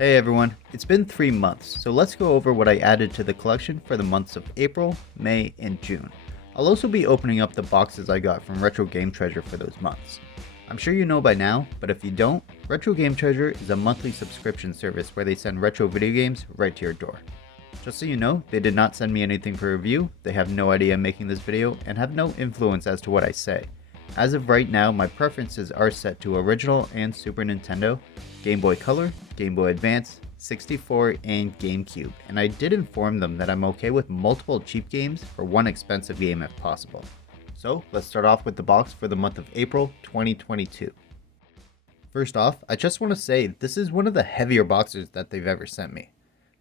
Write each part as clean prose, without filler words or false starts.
Hey everyone, it's been 3 months, so let's go over what I added to the collection for the months of April, May, and June. I'll also be opening up the boxes I got from Retro Game Treasure for those months. I'm sure you know by now, but if you don't, Retro Game Treasure is a monthly subscription service where they send retro video games right to your door. Just so you know, they did not send me anything for review, they have no idea I'm making this video, and have no influence as to what I say. As of right now, my preferences are set to original and Super Nintendo, Game Boy Color, Game Boy Advance, 64, and GameCube, and I did inform them that I'm okay with multiple cheap games for one expensive game if possible. So let's start off with the box for the month of April 2022. First off, I just want to say this is one of the heavier boxes that they've ever sent me.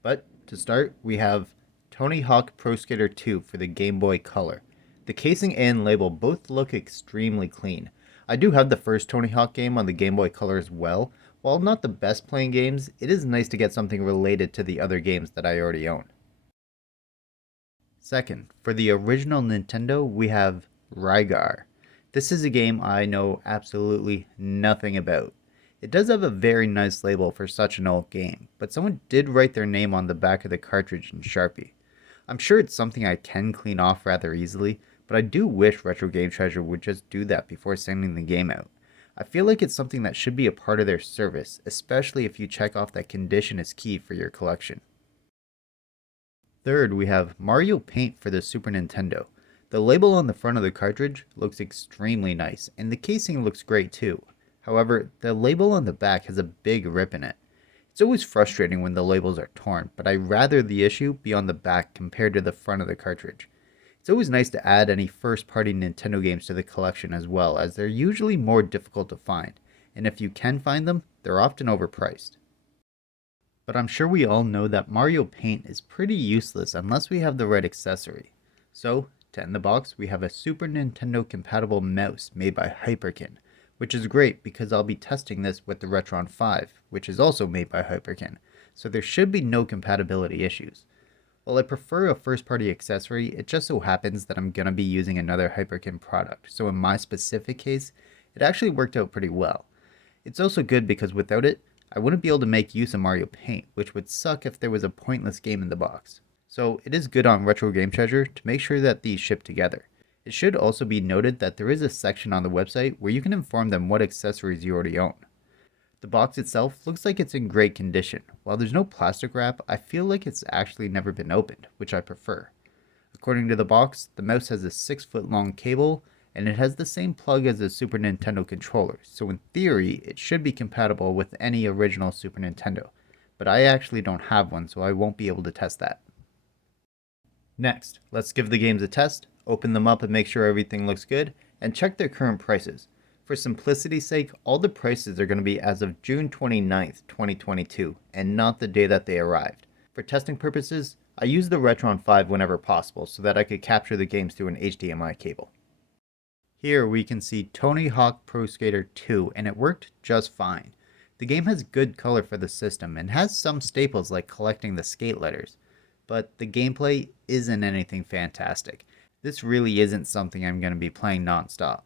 But to start, we have Tony Hawk Pro Skater 2 for the Game Boy Color. The casing and label both look extremely clean. I do have the first Tony Hawk game on the Game Boy Color as well. While not the best playing games, it is nice to get something related to the other games that I already own. Second, for the original Nintendo, we have Rygar. This is a game I know absolutely nothing about. It does have a very nice label for such an old game, but someone did write their name on the back of the cartridge in Sharpie. I'm sure it's something I can clean off rather easily, but I do wish Retro Game Treasure would just do that before sending the game out. I feel like it's something that should be a part of their service, especially if you check off that condition is key for your collection. Third, we have Mario Paint for the Super Nintendo. The label on the front of the cartridge looks extremely nice, and the casing looks great too. However, the label on the back has a big rip in it. It's always frustrating when the labels are torn, but I'd rather the issue be on the back compared to the front of the cartridge. It's always nice to add any first-party Nintendo games to the collection as well, as they're usually more difficult to find, and if you can find them, they're often overpriced. But I'm sure we all know that Mario Paint is pretty useless unless we have the right accessory. So, to end the box, we have a Super Nintendo compatible mouse made by Hyperkin, which is great because I'll be testing this with the Retron 5, which is also made by Hyperkin, so there should be no compatibility issues. While I prefer a first-party accessory, it just so happens that I'm going to be using another Hyperkin product, so in my specific case, it actually worked out pretty well. It's also good because without it, I wouldn't be able to make use of Mario Paint, which would suck if there was a pointless game in the box. So it is good on Retro Game Treasure to make sure that these ship together. It should also be noted that there is a section on the website where you can inform them what accessories you already own. The box itself looks like it's in great condition. While there's no plastic wrap, I feel like it's actually never been opened, which I prefer. According to the box, the mouse has a 6-foot long cable, and it has the same plug as the Super Nintendo controller, so in theory, it should be compatible with any original Super Nintendo. But I actually don't have one, so I won't be able to test that. Next, let's give the games a test, open them up and make sure everything looks good, and check their current prices. For simplicity's sake, all the prices are going to be as of June 29th, 2022, and not the day that they arrived. For testing purposes, I used the Retron 5 whenever possible so that I could capture the games through an HDMI cable. Here we can see Tony Hawk Pro Skater 2, and it worked just fine. The game has good color for the system and has some staples like collecting the skate letters, but the gameplay isn't anything fantastic. This really isn't something I'm going to be playing non-stop.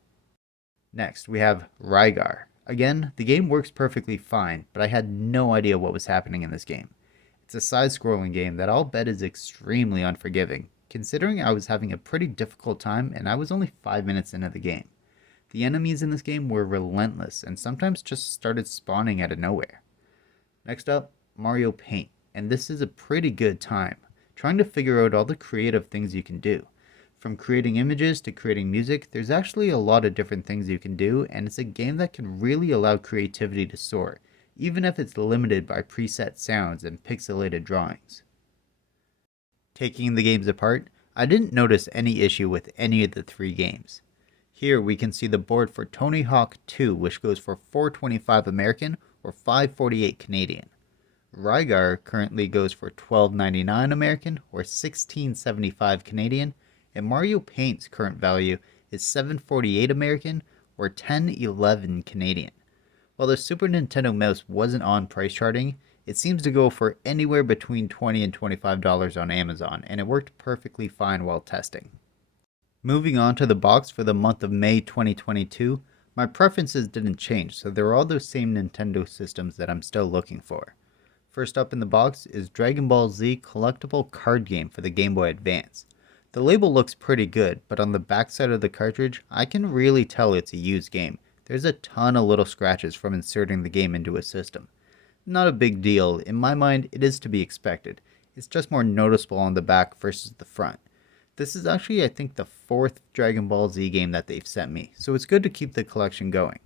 Next, we have Rygar. Again, the game works perfectly fine, but I had no idea what was happening in this game. It's a side-scrolling game that I'll bet is extremely unforgiving, considering I was having a pretty difficult time and I was only 5 minutes into the game. The enemies in this game were relentless and sometimes just started spawning out of nowhere. Next up, Mario Paint, and this is a pretty good time, trying to figure out all the creative things you can do. From creating images to creating music, there's actually a lot of different things you can do, and it's a game that can really allow creativity to soar, even if it's limited by preset sounds and pixelated drawings. Taking the games apart, I didn't notice any issue with any of the 3 games. Here we can see the board for Tony Hawk 2, which goes for $4.25 American or $5.48 Canadian. Rygar currently goes for $12.99 American or $16.75 Canadian, and Mario Paint's current value is $7.48 American or $10.11 Canadian. While the Super Nintendo mouse wasn't on price charting, it seems to go for anywhere between $20 and $25 on Amazon, and it worked perfectly fine while testing. Moving on to the box for the month of May 2022, my preferences didn't change, so they're all those same Nintendo systems that I'm still looking for. First up in the box is Dragon Ball Z collectible card game for the Game Boy Advance. The label looks pretty good, but on the backside of the cartridge, I can really tell it's a used game. There's a ton of little scratches from inserting the game into a system. Not a big deal, in my mind it is to be expected. It's just more noticeable on the back versus the front. This is actually I think the fourth Dragon Ball Z game that they've sent me, so it's good to keep the collection going.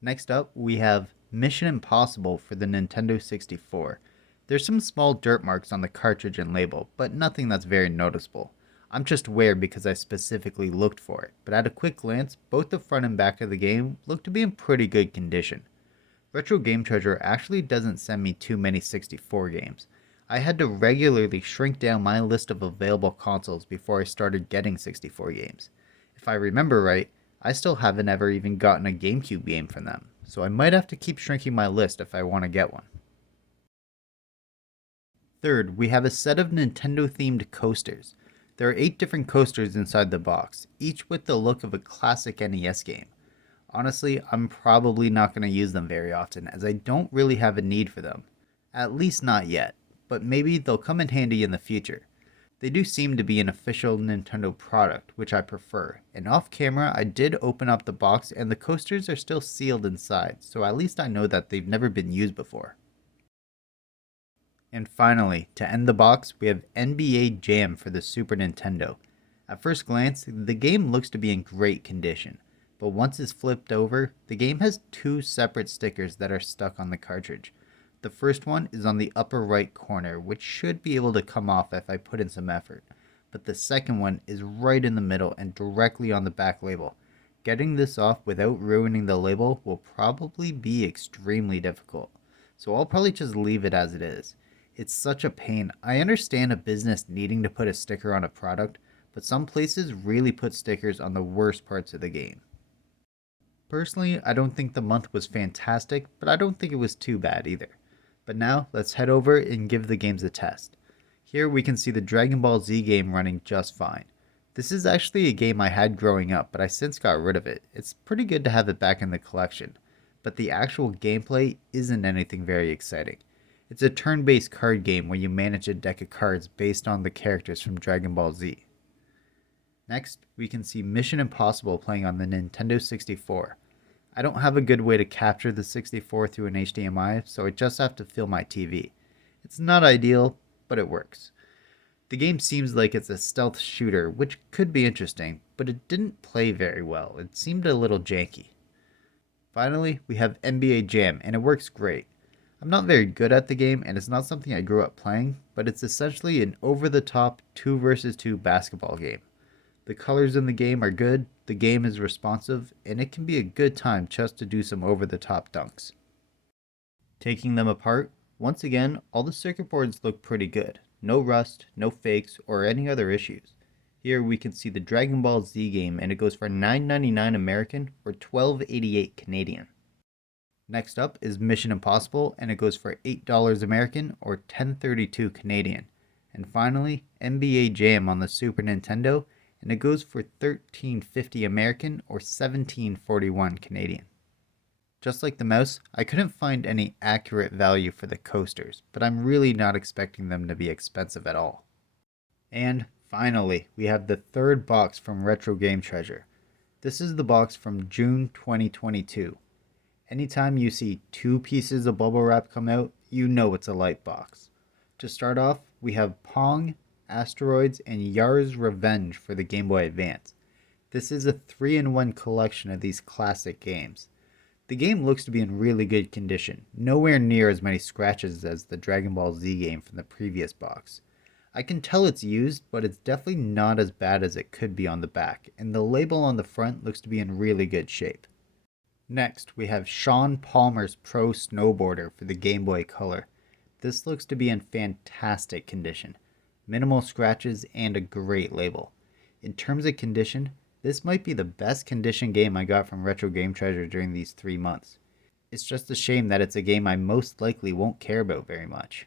Next up, we have Mission Impossible for the Nintendo 64. There's some small dirt marks on the cartridge and label, but nothing that's very noticeable. I'm just aware because I specifically looked for it, but at a quick glance, both the front and back of the game look to be in pretty good condition. Retro Game Treasure actually doesn't send me too many 64 games. I had to regularly shrink down my list of available consoles before I started getting 64 games. If I remember right, I still haven't ever even gotten a GameCube game from them, so I might have to keep shrinking my list if I want to get one. Third, we have a set of Nintendo-themed coasters. There are 8 different coasters inside the box, each with the look of a classic NES game. Honestly, I'm probably not going to use them very often, as I don't really have a need for them. At least not yet, but maybe they'll come in handy in the future. They do seem to be an official Nintendo product, which I prefer, and off camera I did open up the box and the coasters are still sealed inside, so at least I know that they've never been used before. And finally, to end the box, we have NBA Jam for the Super Nintendo. At first glance, the game looks to be in great condition, but once it's flipped over, the game has 2 separate stickers that are stuck on the cartridge. The first one is on the upper right corner, which should be able to come off if I put in some effort, but the second one is right in the middle and directly on the back label. Getting this off without ruining the label will probably be extremely difficult, so I'll probably just leave it as it is. It's such a pain. I understand a business needing to put a sticker on a product, but some places really put stickers on the worst parts of the game. Personally, I don't think the month was fantastic, but I don't think it was too bad either. But now, let's head over and give the games a test. Here we can see the Dragon Ball Z game running just fine. This is actually a game I had growing up, but I since got rid of it. It's pretty good to have it back in the collection, but the actual gameplay isn't anything very exciting. It's a turn-based card game where you manage a deck of cards based on the characters from Dragon Ball Z. Next, we can see Mission Impossible playing on the Nintendo 64. I don't have a good way to capture the 64 through an HDMI, so I just have to fill my TV. It's not ideal, but it works. The game seems like it's a stealth shooter, which could be interesting, but it didn't play very well. It seemed a little janky. Finally, we have NBA Jam, and it works great. I'm not very good at the game, and it's not something I grew up playing, but it's essentially an over-the-top 2 versus 2 basketball game. The colors in the game are good, the game is responsive, and it can be a good time just to do some over-the-top dunks. Taking them apart, once again, all the circuit boards look pretty good. No rust, no fakes, or any other issues. Here we can see the Dragon Ball Z game, and it goes for $9.99 American or $12.88 Canadian. Next up is Mission Impossible, and it goes for $8 American or $10.32 Canadian. And finally, NBA Jam on the Super Nintendo, and it goes for $13.50 American or $17.41 Canadian. Just like the mouse, I couldn't find any accurate value for the coasters, but I'm really not expecting them to be expensive at all. And finally, we have the third box from Retro Game Treasure. This is the box from June 2022. Anytime you see 2 pieces of bubble wrap come out, you know it's a light box. To start off, we have Pong, Asteroids, and Yar's Revenge for the Game Boy Advance. This is a 3-in-1 collection of these classic games. The game looks to be in really good condition, nowhere near as many scratches as the Dragon Ball Z game from the previous box. I can tell it's used, but it's definitely not as bad as it could be on the back, and the label on the front looks to be in really good shape. Next, we have Sean Palmer's Pro Snowboarder for the Game Boy Color. This looks to be in fantastic condition. Minimal scratches and a great label. In terms of condition, this might be the best condition game I got from Retro Game Treasure during these 3 months. It's just a shame that it's a game I most likely won't care about very much.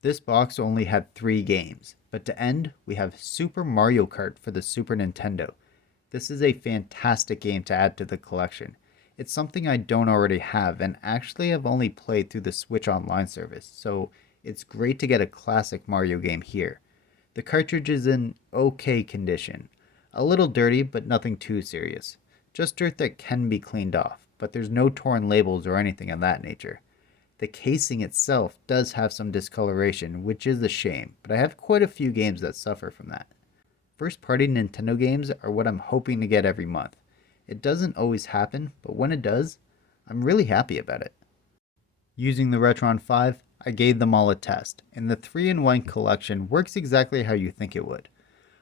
This box only had 3 games, but to end, we have Super Mario Kart for the Super Nintendo. This is a fantastic game to add to the collection. It's something I don't already have and actually have only played through the Switch Online service, so it's great to get a classic Mario game here. The cartridge is in okay condition. A little dirty, but nothing too serious. Just dirt that can be cleaned off, but there's no torn labels or anything of that nature. The casing itself does have some discoloration, which is a shame, but I have quite a few games that suffer from that. First party Nintendo games are what I'm hoping to get every month. It doesn't always happen, but when it does, I'm really happy about it. Using the Retron 5, I gave them all a test, and the 3-in-1 collection works exactly how you think it would.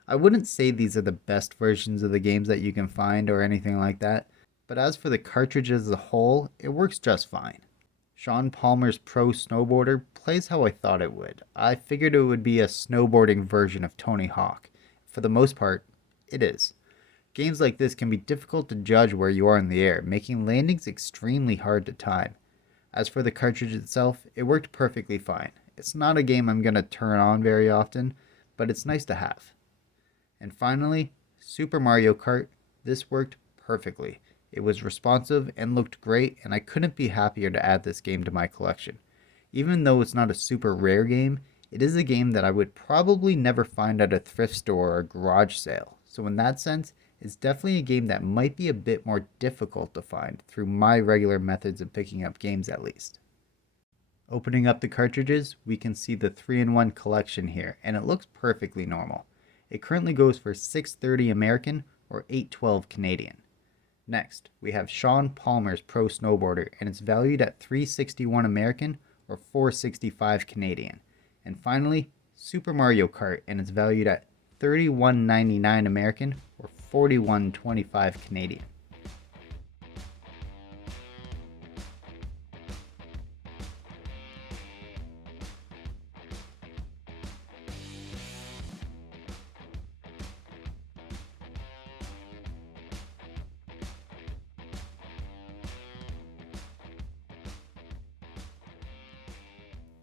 I wouldn't say these are the best versions of the games that you can find or anything like that, but as for the cartridge as a whole, it works just fine. Sean Palmer's Pro Snowboarder plays how I thought it would. I figured it would be a snowboarding version of Tony Hawk. For the most part, it is. Games like this can be difficult to judge where you are in the air, making landings extremely hard to time. As for the cartridge itself, it worked perfectly fine. It's not a game I'm going to turn on very often, but it's nice to have. And finally, Super Mario Kart. This worked perfectly. It was responsive and looked great, and I couldn't be happier to add this game to my collection. Even though it's not a super rare game, it is a game that I would probably never find at a thrift store or garage sale. So in that sense, it's definitely a game that might be a bit more difficult to find through my regular methods of picking up games at least. Opening up the cartridges, we can see the 3-in-1 collection here, and it looks perfectly normal. It currently goes for $6.30 American or $8.12 Canadian. Next, we have Sean Palmer's Pro Snowboarder, and it's valued at $3.61 American or $4.65 Canadian. And finally, Super Mario Kart, and it's valued at $31.99 American or $41.25 Canadian.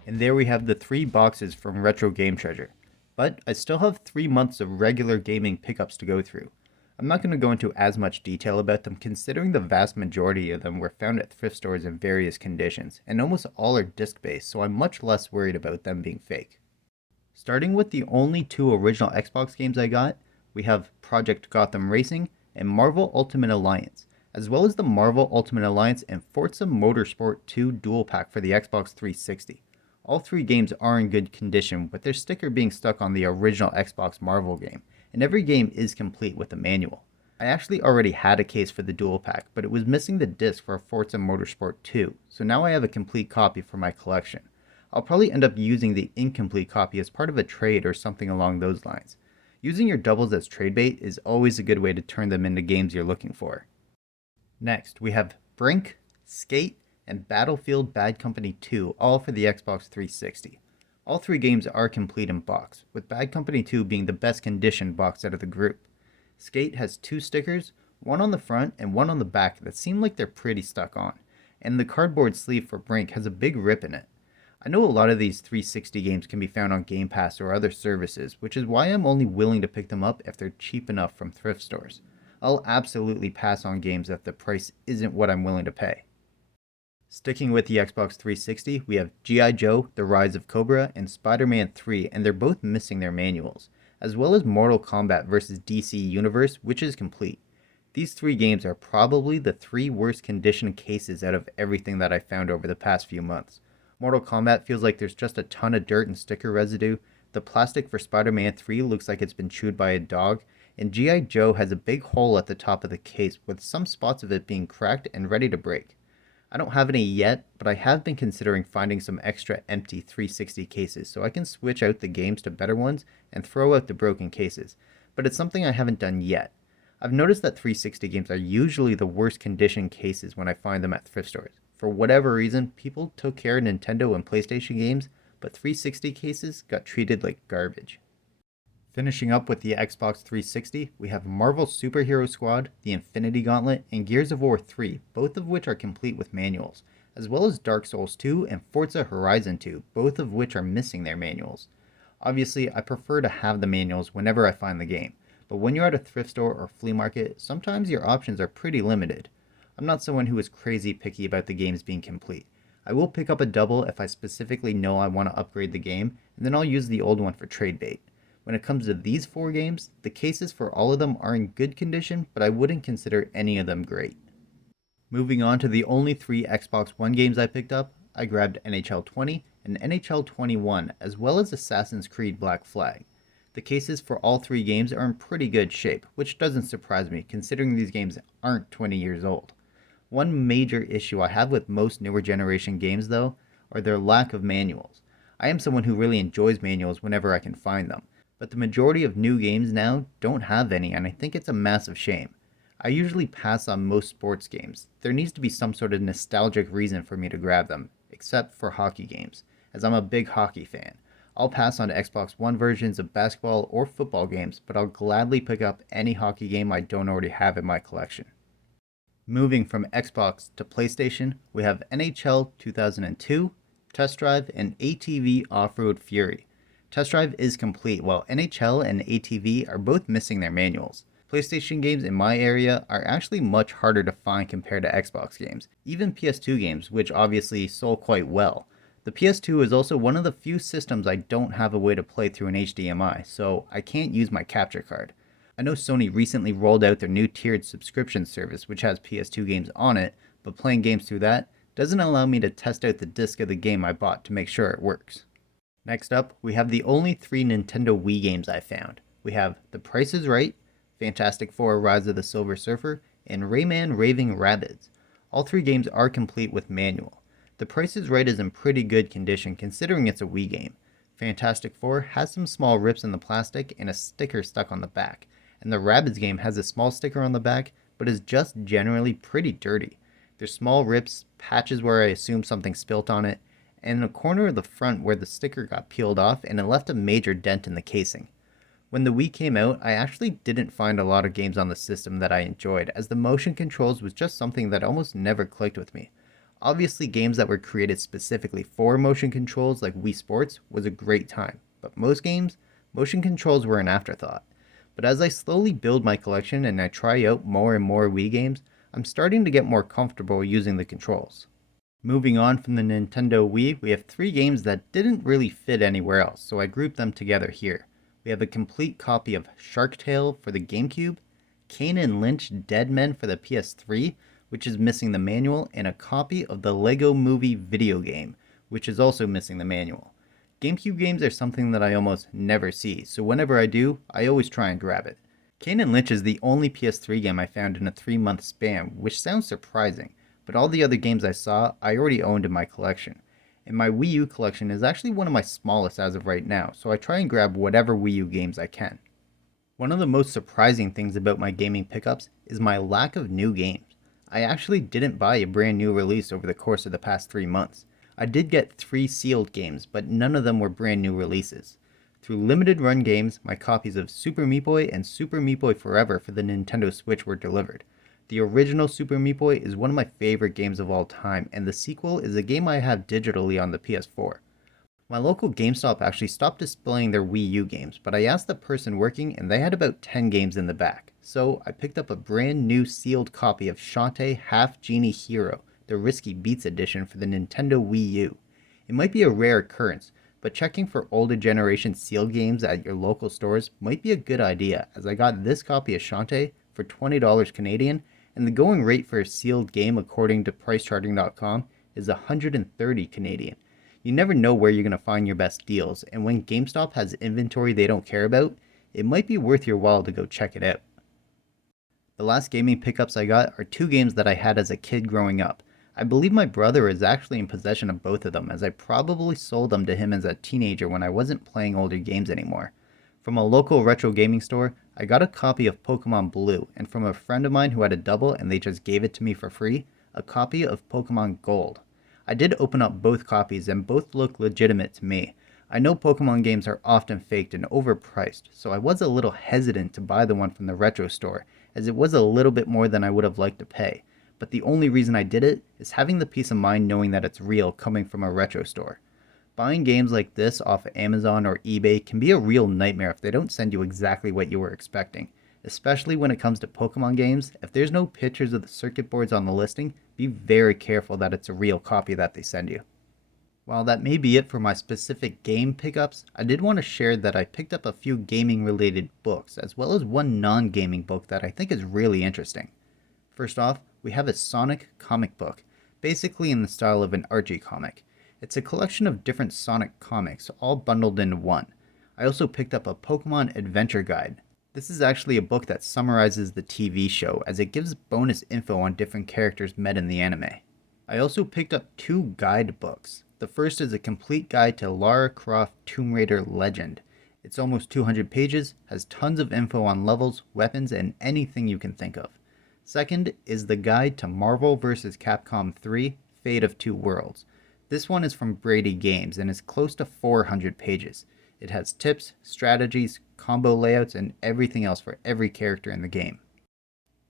And there we have the 3 boxes from Retro Game Treasure. But I still have 3 months of regular gaming pickups to go through. I'm not going to go into as much detail about them considering the vast majority of them were found at thrift stores in various conditions, and almost all are disc-based, so I'm much less worried about them being fake. Starting with the only 2 original Xbox games I got, we have Project Gotham Racing and Marvel Ultimate Alliance, as well as the Marvel Ultimate Alliance and Forza Motorsport 2 Dual Pack for the Xbox 360. All 3 games are in good condition, with their sticker being stuck on the original Xbox Marvel game, and every game is complete with a manual. I actually already had a case for the dual pack, but it was missing the disc for Forza Motorsport 2, so now I have a complete copy for my collection. I'll probably end up using the incomplete copy as part of a trade or something along those lines. Using your doubles as trade bait is always a good way to turn them into games you're looking for. Next, we have Brink, Skate, and Battlefield Bad Company 2, all for the Xbox 360. All 3 games are complete in box, with Bad Company 2 being the best conditioned box out of the group. Skate has 2 stickers, one on the front and one on the back that seem like they're pretty stuck on, and the cardboard sleeve for Brink has a big rip in it. I know a lot of these 360 games can be found on Game Pass or other services, which is why I'm only willing to pick them up if they're cheap enough from thrift stores. I'll absolutely pass on games if the price isn't what I'm willing to pay. Sticking with the Xbox 360, we have G.I. Joe, The Rise of Cobra, and Spider-Man 3, and they're both missing their manuals, as well as Mortal Kombat vs. DC Universe, which is complete. These 3 games are probably the 3 worst conditioned cases out of everything that I found over the past few months. Mortal Kombat feels like there's just a ton of dirt and sticker residue, the plastic for Spider-Man 3 looks like it's been chewed by a dog, and G.I. Joe has a big hole at the top of the case with some spots of it being cracked and ready to break. I don't have any yet, but I have been considering finding some extra empty 360 cases so I can switch out the games to better ones and throw out the broken cases, but it's something I haven't done yet. I've noticed that 360 games are usually the worst conditioned cases when I find them at thrift stores. For whatever reason, people took care of Nintendo and PlayStation games, but 360 cases got treated like garbage. Finishing up with the Xbox 360, we have Marvel Superhero Squad, The Infinity Gauntlet, and Gears of War 3, both of which are complete with manuals, as well as Dark Souls 2 and Forza Horizon 2, both of which are missing their manuals. Obviously, I prefer to have the manuals whenever I find the game, but when you're at a thrift store or flea market, sometimes your options are pretty limited. I'm not someone who is crazy picky about the games being complete. I will pick up a double if I specifically know I want to upgrade the game, and then I'll use the old one for trade bait. When it comes to these 4 games, the cases for all of them are in good condition, but I wouldn't consider any of them great. Moving on to the only 3 Xbox One games I picked up, I grabbed NHL 20 and NHL 21, as well as Assassin's Creed Black Flag. The cases for all 3 games are in pretty good shape, which doesn't surprise me considering these games aren't 20 years old. One major issue I have with most newer generation games, though, are their lack of manuals. I am someone who really enjoys manuals whenever I can find them, but the majority of new games now don't have any, and I think it's a massive shame. I usually pass on most sports games. There needs to be some sort of nostalgic reason for me to grab them, except for hockey games, as I'm a big hockey fan. I'll pass on Xbox One versions of basketball or football games, but I'll gladly pick up any hockey game I don't already have in my collection. Moving from Xbox to PlayStation, we have NHL 2002, Test Drive, and ATV Off-Road Fury. Test Drive is complete, while NHL and ATV are both missing their manuals. PlayStation games in my area are actually much harder to find compared to Xbox games, even PS2 games, which obviously sold quite well. The PS2 is also one of the few systems I don't have a way to play through an HDMI, so I can't use my capture card. I know Sony recently rolled out their new tiered subscription service which has PS2 games on it, but playing games through that doesn't allow me to test out the disc of the game I bought to make sure it works. Next up, we have the only 3 Nintendo Wii games I found. We have The Price is Right, Fantastic Four: Rise of the Silver Surfer, and Rayman Raving Rabbids. All 3 games are complete with manual. The Price is Right is in pretty good condition considering it's a Wii game. Fantastic Four has some small rips in the plastic and a sticker stuck on the back, and the Rabbids game has a small sticker on the back but is just generally pretty dirty. There's small rips, patches where I assume something spilt on it, and in a corner of the front where the sticker got peeled off and it left a major dent in the casing. When the Wii came out, I actually didn't find a lot of games on the system that I enjoyed, as the motion controls was just something that almost never clicked with me. Obviously, games that were created specifically for motion controls like Wii Sports was a great time, but most games, motion controls were an afterthought. But as I slowly build my collection and I try out more and more Wii games, I'm starting to get more comfortable using the controls. Moving on from the Nintendo Wii, we have 3 games that didn't really fit anywhere else, so I grouped them together here. We have a complete copy of Shark Tale for the GameCube, Kane and Lynch Dead Men for the PS3, which is missing the manual, and a copy of the Lego Movie video game, which is also missing the manual. GameCube games are something that I almost never see, so whenever I do, I always try and grab it. Kane and Lynch is the only PS3 game I found in a 3-month span, which sounds surprising, but all the other games I saw I already owned in my collection. And my Wii U collection is actually one of my smallest as of right now, so I try and grab whatever Wii U games I can. One of the most surprising things about my gaming pickups is my lack of new games. I actually didn't buy a brand new release over the course of the past 3 months. I did get 3 sealed games, but none of them were brand new releases. Through limited run games, my copies of Super Meat Boy and Super Meat Boy Forever for the Nintendo Switch were delivered. The original Super Meat Boy is one of my favorite games of all time, and the sequel is a game I have digitally on the PS4. My local GameStop actually stopped displaying their Wii U games, but I asked the person working and they had about 10 games in the back. So I picked up a brand new sealed copy of Shantae Half Genie Hero, the Risky Beats edition for the Nintendo Wii U. It might be a rare occurrence, but checking for older generation sealed games at your local stores might be a good idea, as I got this copy of Shantae for $20 Canadian, and the going rate for a sealed game according to pricecharting.com is $130 Canadian. You never know where you're going to find your best deals, and when GameStop has inventory they don't care about, it might be worth your while to go check it out. The last gaming pickups I got are 2 games that I had as a kid growing up. I believe my brother is actually in possession of both of them, as I probably sold them to him as a teenager when I wasn't playing older games anymore. From a local retro gaming store, I got a copy of Pokemon Blue, and from a friend of mine who had a double and they just gave it to me for free, a copy of Pokemon Gold. I did open up both copies and both look legitimate to me. I know Pokemon games are often faked and overpriced, so I was a little hesitant to buy the one from the retro store, as it was a little bit more than I would have liked to pay. But the only reason I did it is having the peace of mind knowing that it's real coming from a retro store. Buying games like this off of Amazon or eBay can be a real nightmare if they don't send you exactly what you were expecting, especially when it comes to Pokemon games. If there's no pictures of the circuit boards on the listing, be very careful that it's a real copy that they send you. While that may be it for my specific game pickups, I did want to share that I picked up a few gaming related books, as well as one non-gaming book that I think is really interesting. First off, we have a Sonic comic book, basically in the style of an Archie comic. It's a collection of different Sonic comics, all bundled into one. I also picked up a Pokemon Adventure Guide. This is actually a book that summarizes the TV show, as it gives bonus info on different characters met in the anime. I also picked up two guide books. The first is a complete guide to Lara Croft Tomb Raider Legend. It's almost 200 pages, has tons of info on levels, weapons, and anything you can think of. Second is the guide to Marvel vs. Capcom 3 Fate of Two Worlds. This one is from Brady Games and is close to 400 pages. It has tips, strategies, combo layouts, and everything else for every character in the game.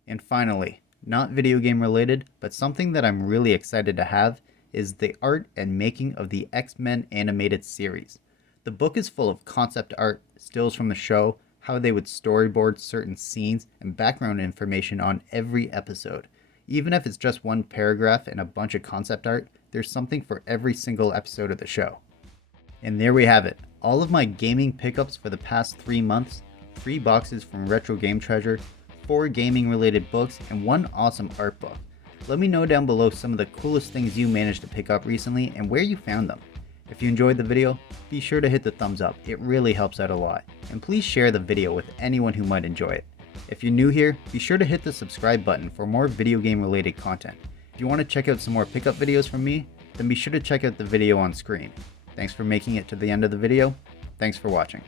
And finally, not video game related, but something that I'm really excited to have is the art and making of the X-Men animated series. The book is full of concept art, stills from the show, how they would storyboard certain scenes, and background information on every episode. Even if it's just one paragraph and a bunch of concept art, there's something for every single episode of the show. And there we have it, all of my gaming pickups for the past 3 months, 3 boxes from Retro Game Treasure, 4 gaming related books, and 1 awesome art book. Let me know down below some of the coolest things you managed to pick up recently and where you found them. If you enjoyed the video, be sure to hit the thumbs up, it really helps out a lot. And please share the video with anyone who might enjoy it. If you're new here, be sure to hit the subscribe button for more video game related content. If you want to check out some more pickup videos from me, then be sure to check out the video on screen. Thanks for making it to the end of the video. Thanks for watching.